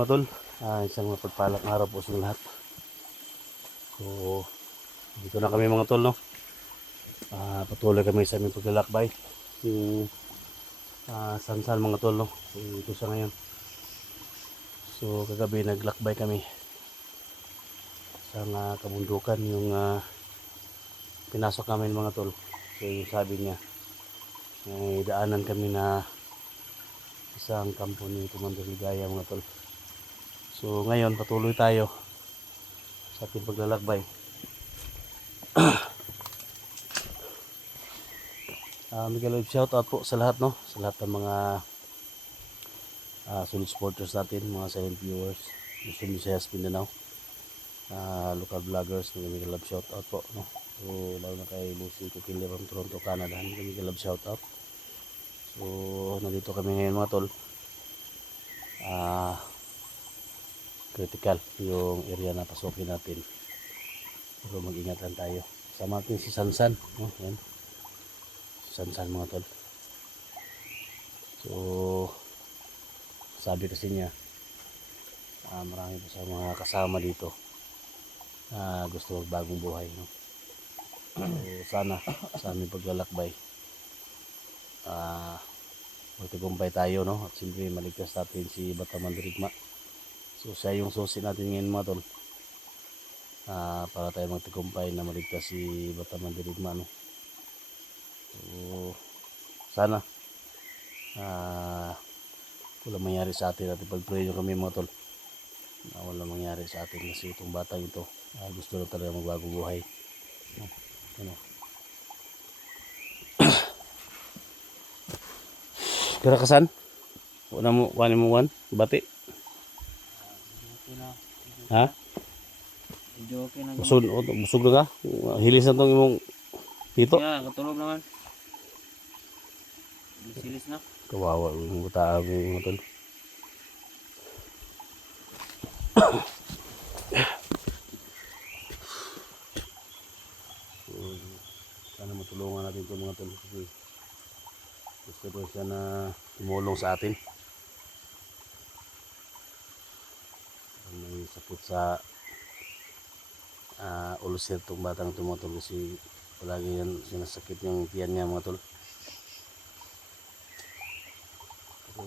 mga tol, isang mapagpalang araw po sa lahat. So, dito na kami mga tol, no? Patuloy kami sa aming paglalakbay. Yung Sansan mga tol, no? So, ito siya ngayon. So, kagabi naglakbay kami sa kabundukan yung pinasok namin mga tol. So, yung sabi niya, may daanan kami na isang kampo ni Commander Ligaya mga tol. So, ngayon patuloy tayo sa ating paglalakbay. Miguel, shout out po sa lahat, no? Sa lahat ng mga solid supporters natin, mga silent viewers, Luzon, Visayas, Mindanao, local vloggers. Miguel love shout out po, no? So lalo na kay Lucy Kukili from Toronto, Canada, Miguel love shout out. So nandito kami ngayon mga tol. Critical yung area na pasukin natin, pero mag-ingat lang tayo. Sama natin si Sansan, no? Yan. Sansan mga tol. So sabi kasi niya, marami pa sa mga kasama dito gusto magbagong buhay, no? So sana sa aming paglalakbay magtagumpay tayo, no? At siyempre maligtas natin si Bataman Dirigma. So siya yung susi natin ngayon mga tol, para tayo magtagumpay na maligtas si Bataman Dirigma, no? So sana wala mangyari sa atin, at ipag-pray nyo kami mga tol na wala mangyari sa atin, kasi itong batang ito gusto na talaga magbagong buhay, no? Ano? Kira kasan? Wala mo, kuhanin mo bati? Ha? Busog na ka? Hilis na itong imong pito? Yeah, katulog naman. Silis na. Kawawa yung butaan mo mga tol. So, sana matulungan natin ito mga tol, kasi gusto ko siya na tumulong sa atin. May sapot sa ulcer itong batang ito mga tol, kasi palagi yan sinasakit yung tiyan niya mga tol. So,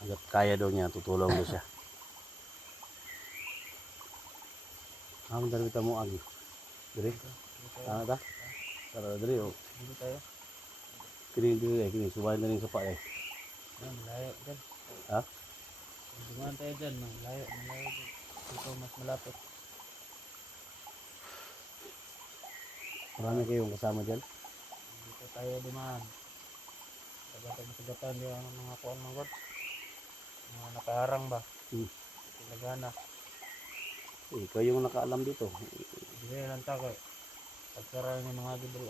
hanggat kaya daw niya, tutulong daw siya. Ang dali kita mo agi. Dali. Ta? Tara dali oh. Dito tayo. Kini subayin na rin sa pa eh. Malayo dyan. Ha? Dumaan tayo dyan. Malayo dyan. Dito mas malapit. Marami kayong kasama dyan? Dito tayo dumaan. Sagatan yung mga kuwan ng god. Mga nakaharang ba? Tilagana. Ikaw yung nakaalam dito. Hindi lang tayo. Pagkaroon ng mga gibri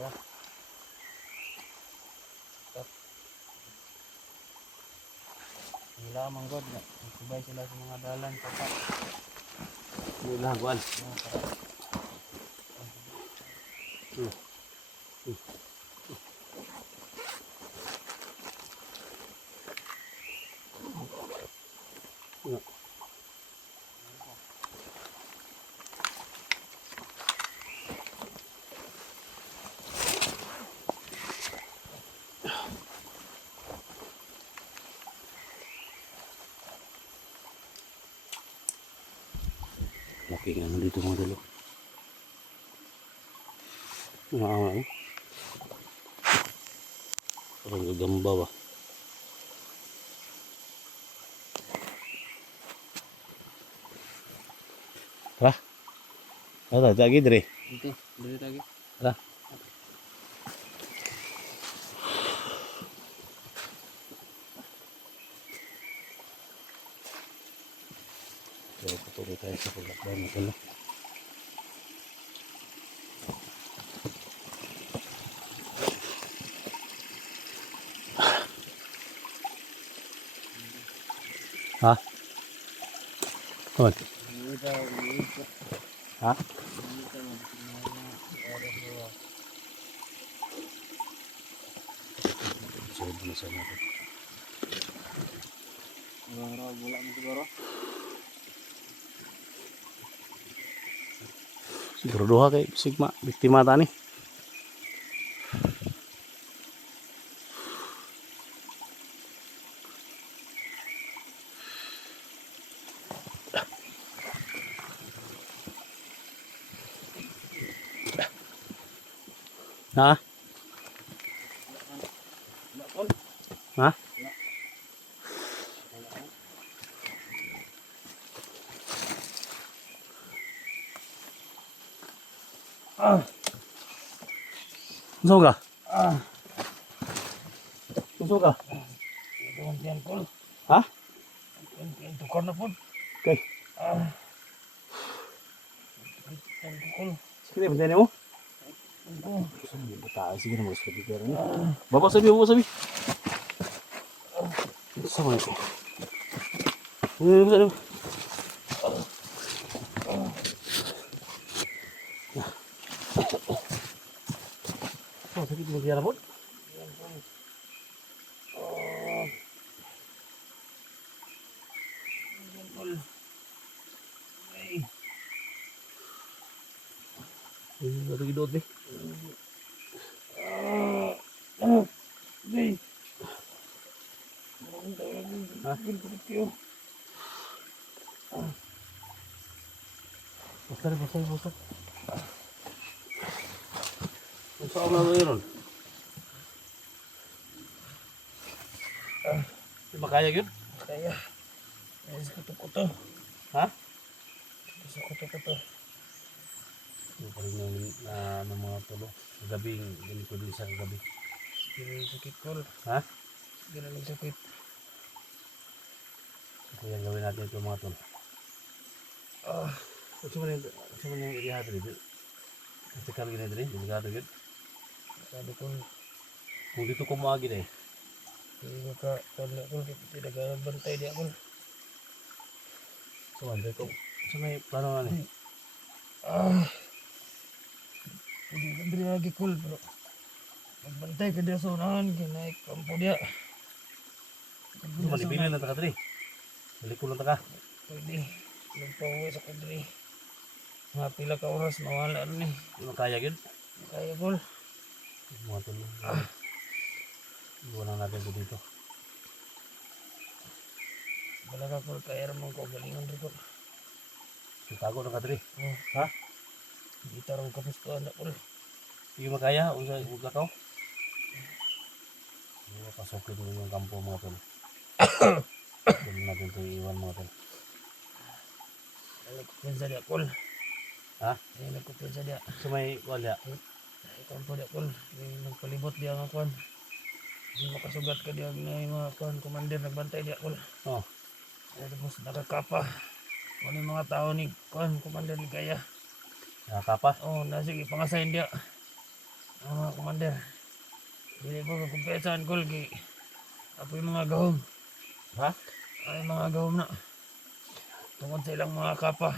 Hila ang god na. Subay sila sa mga dalan. Hindi lang, kuan. Laki nga dito mga dalo. Ano? Parang gagamba ba? Tara. Tara, lagi dire. Dito. Dito lagi. Tara. So, patuloy tayo sa paglakbay mga tol. Ha? Kaman? Ha? So, bilisan natin. Siguro, wala mo siguro. Siguro duha kay Sigma. Biktima ta ni. Ha? Wala kol. Ha? Ah, Gusto ka? ah. Gusto ka? Ito ang tiyan kol. Ha? Ang tukar na po. Okay. Ah. Tiyan ko kol. Sige, bantayan mo. Ito. Sige na, mag-sabi ka rin. Baba sabi, baba sabi. Sama ito. Ano? Oh, sakit mo kaya po? Ano gidot ni? Ha? Basta. Saan na mayroon? Di makaya yun? Kaya. Ay, sa kuto-kuto. Ha? Sa kuto-kuto. Yung pa rin ng mga tulo. Gabi, ganito din sa gabi. Sige na sakit kol. Ha? Sige na sakit. Kaya gawin natin ito mga tulo. Ah. Sa mga yung ilihato dito. Kasi kami ganito rin, delikado yun. Sabi kol. Kung dito kumagi na eh. Hindi ka kol. Tidak ka bantay di ako. So, andito ko. Sa may plano nga ni. Ah. Hindi ka diri lagi kol bro. Magbantay ka dia sa unahan. Kinaik kampo dia. Ito, malipili lang taka dito. Balik ko lang taka. Pwede. Nagpauwi sa kudri. Mga pila ka oras mawala rin eh. Hindi makaya yun. Kaya kol. Mga tulo. Iwan na natin ito dito. Wala ka kol. Kaya rin ko galingan rin kol. Itago na ka dito. Oh. Ha? Hindi tarong kapustuhan na kol. Hindi makaya. Huwag lakaw. Hindi makasukit mo yung kampo mga tulo. Hindi natin ito iwan mga tulo. Nagkupinsya dia kol. Ha? Nagkupinsya dia. Sa may wala. Kampo dia kol. Nagpalibot dia nga kol. Hindi makasugat ka dia na yung mga kol. Commander nagbantay dia kol. Oh. Tapos nakakapa. Ano yung mga tao ni kol. Commander ni Kaya. Nakakapa. Oh, nasige pangasahin dia. Ang mga commander. Dili ko kumpesan kol. Apo yung mga gahom. Ha? Ay mga gahom na. Tungkol sa ilang mga kapa.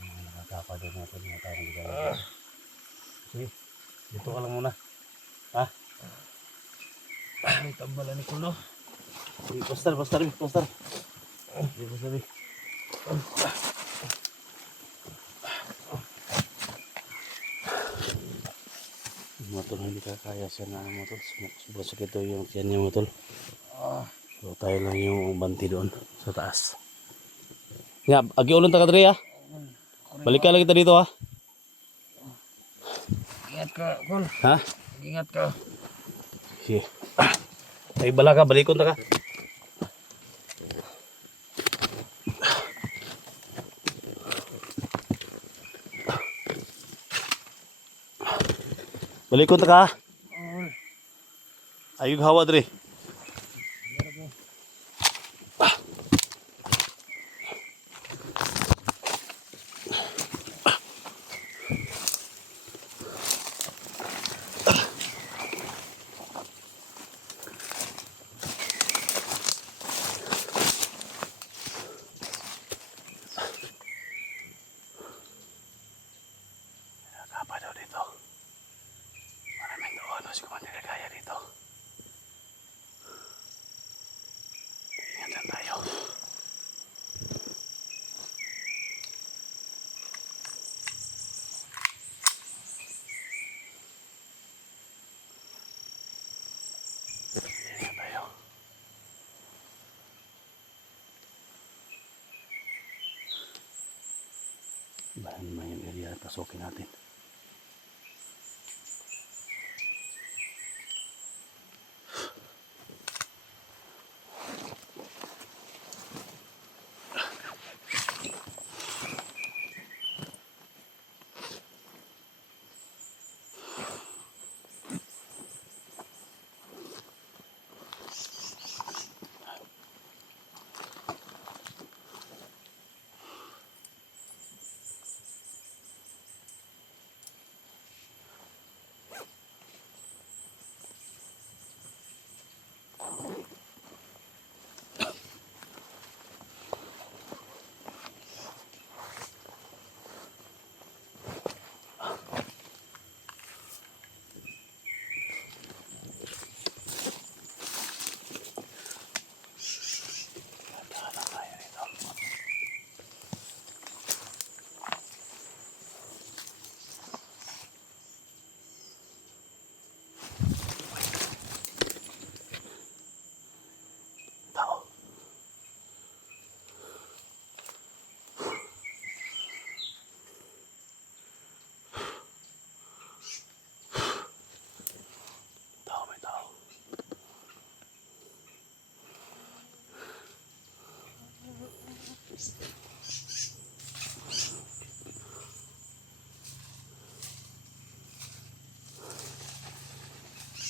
Nakakapa doon natin mga tao ng gano'n. Sige. Dito ka lang muna. Ha? Ay, tambala ni Kulo. Sige, pastor. Sige, pastor. Motol, hindi kakaya siya na motol. Sobrang sakit ito yung tiyan niya motol. So tayo lang yung banti doon sa taas. Nga, agi ulan ta kadre ha. Balik ka lang kita dito ha. Ingat ka, Kul. Ha? Ingat ka. Sige. Ay bala ka, balikon ta ka. Balikon ta ka. Ayog hawa dre. Apa daw dito? Maraming doon. Si Commander Ligaya dito. Bahan naman yung area na pasukin natin.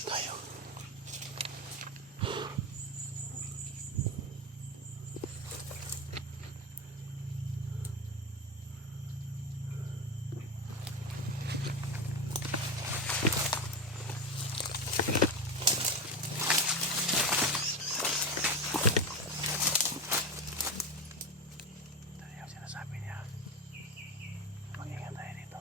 Tayo. Tadi yung sinasabi niya. Mag-ingat tayo dito.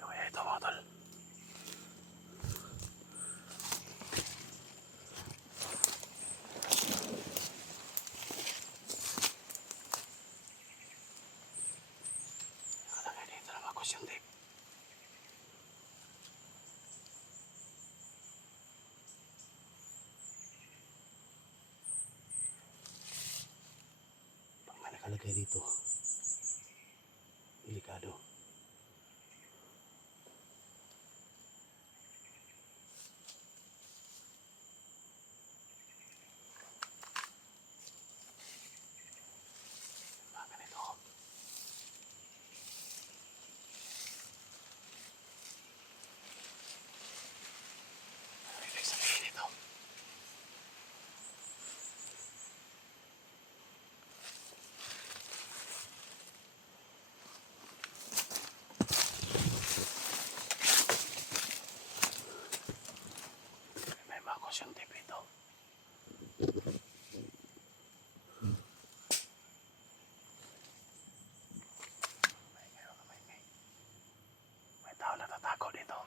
Ano kaya ito mga tol? Nakalagay dito na magkos yung tape. Pag may nakalagay dito, delikado. Mga ganito. Ano ibig sabihin ito? May makos yung tape ito. May tao natatago dito.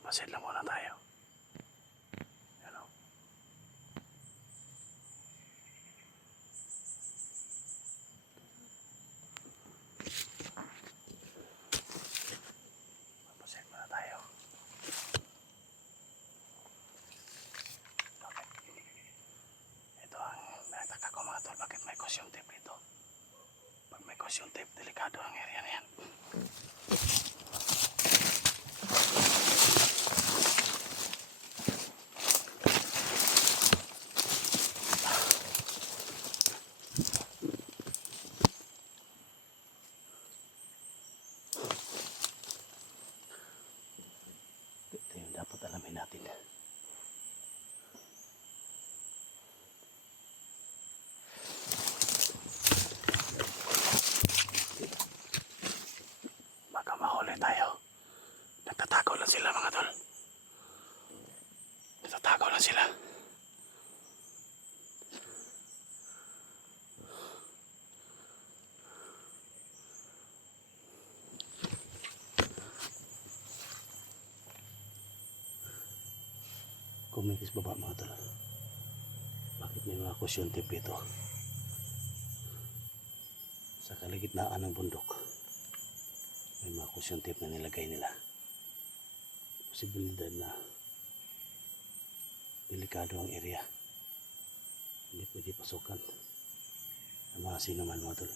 Papasid lang muna tayo. Ano? Papasid muna tayo. Okay. Ito ang nagtaka ko mga tol. Bakit may caution tape dito? Pag may caution tape, delikado ang area na yan. Dapat alamin natin. Baka mahuli tayo. Nagtatago lang sila mga tol. Nagtatago lang sila. Kumikis baba mga tol. Bakit may mga kusyon tip dito? Sa kaligitnaan ng bundok, may mga kusyon tip na nilagay nila. Posibilidad na delikado ang area. Hindi pwede pasukan ng mga sinuman mga tol.